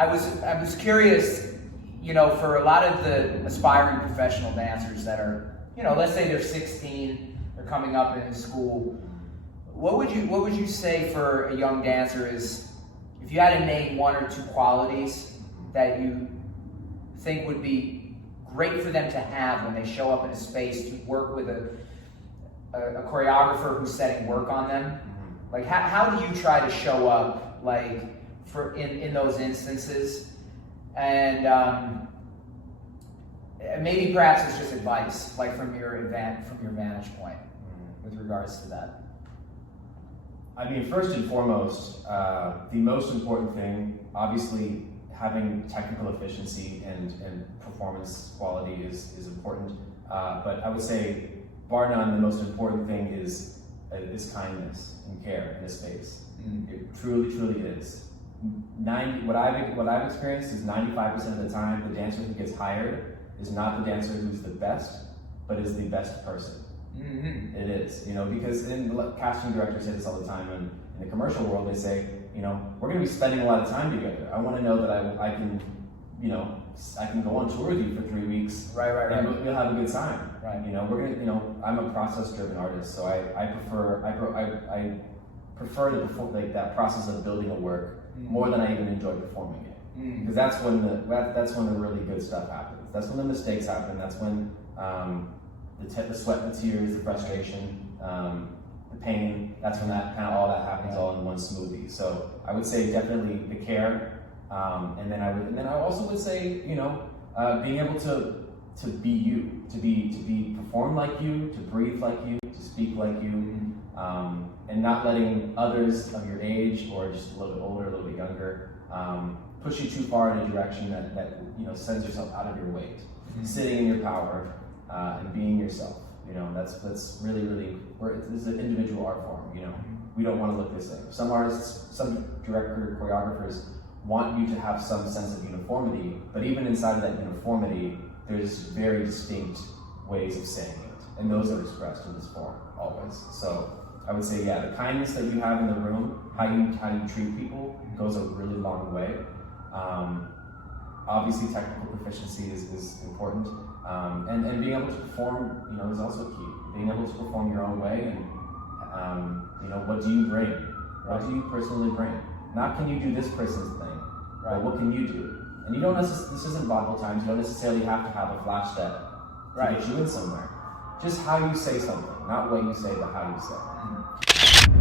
I was curious, for a lot of the aspiring professional dancers that are, let's say they're 16, they're coming up in school. What would you say for a young dancer is, if you had to name one or two qualities that you think would be great for them to have when they show up in a space to work with a choreographer who's setting work on them? Like, how do you try to show up, like, in those instances? And maybe perhaps it's just advice, like from your vantage point, with regards to that. I mean, first and foremost, the most important thing, obviously, having technical efficiency and performance quality is important. But I would say, bar none, the most important thing is kindness and care in a space. It truly, truly is. What I've experienced is 95% of the time, the dancer who gets hired is not the dancer who's the best, but is the best person. It is, because casting directors say this all the time, and in the commercial world they say, we're going to be spending a lot of time together. I want to know that I can go on tour with you for 3 weeks. Right. And we'll have a good time. Right. We're gonna, I'm a process-driven artist, so I prefer that process of building a work more than I even enjoy performing it. Because that's when the really good stuff happens. That's when the mistakes happen. That's when the sweat, the tears, the frustration, the pain. That's when all that happens all in one smoothie. So I would say definitely the care, and then I also would say being able to be you, to perform like you, to breathe like you, to speak like you, and not letting others of your age or just a little bit older, a little bit younger, push you too far in a direction that sends yourself out of your weight. Sitting in your power and being yourself. That's really, really. This is an individual art form. We don't want to look the same. Some artists, some choreographers want you to have some sense of uniformity, but even inside of that uniformity, there's very distinct ways of saying it, and those are expressed in this form always. So I would say, the kindness that you have in the room, how you treat people, goes a really long way. Obviously, technical proficiency is important, and being able to perform, is also key. Being able to perform your own way, and what do you bring? What do you personally bring? Not can you do this person's thing, right? What can you do? And you don't necessarily, this isn't vaudeville times, you don't necessarily have to have a flash step to get you in somewhere. Just how you say something, not what you say, but how you say it.